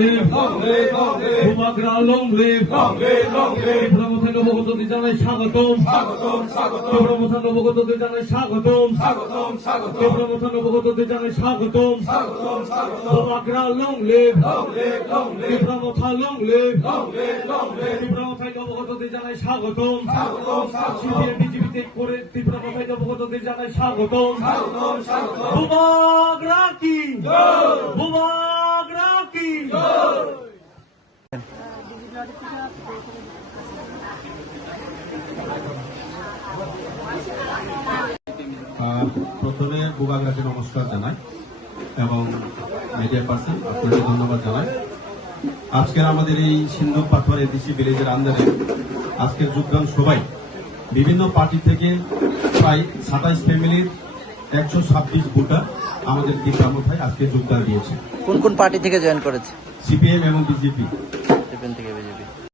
live, বুবাগরা long live, Tripura নবগতদের জানাই স্বাগতম, ত্রিপুরা নবগতদের জানাই স্বাগতম, ত্রিপুরা নবগতদের জানাই স্বাগতম, বুবাগরা long live, Tripura long live, Tripura নবগতদের জানাই স্বাগতম, সিপিএম বিজেপি ত্যাগ করে ত্রিপুরা নবগতদের জানাই স্বাগতম, বুবাগরা কি বুবাগরা কি। প্রথমে বুবাগরাকে নমস্কার জানাই এবং মিডিয়া পার্সন আপনাকে ধন্যবাদ জানাই। আজকের আমাদের এই সিন্ধু পাথর এডিসি ভিলেজের আন্ডারে আজকের যোগদান সবাই বিভিন্ন পার্টি থেকে প্রায় 27 ফ্যামিলির 126 ভোটার আমাদের দীপামথায় আজকে যোগদান দিয়েছে। কোন কোন পার্টি থেকে জয়েন করেছে? সিপিএম এবং বিজেপি। সিপিএম থেকে বিজেপি।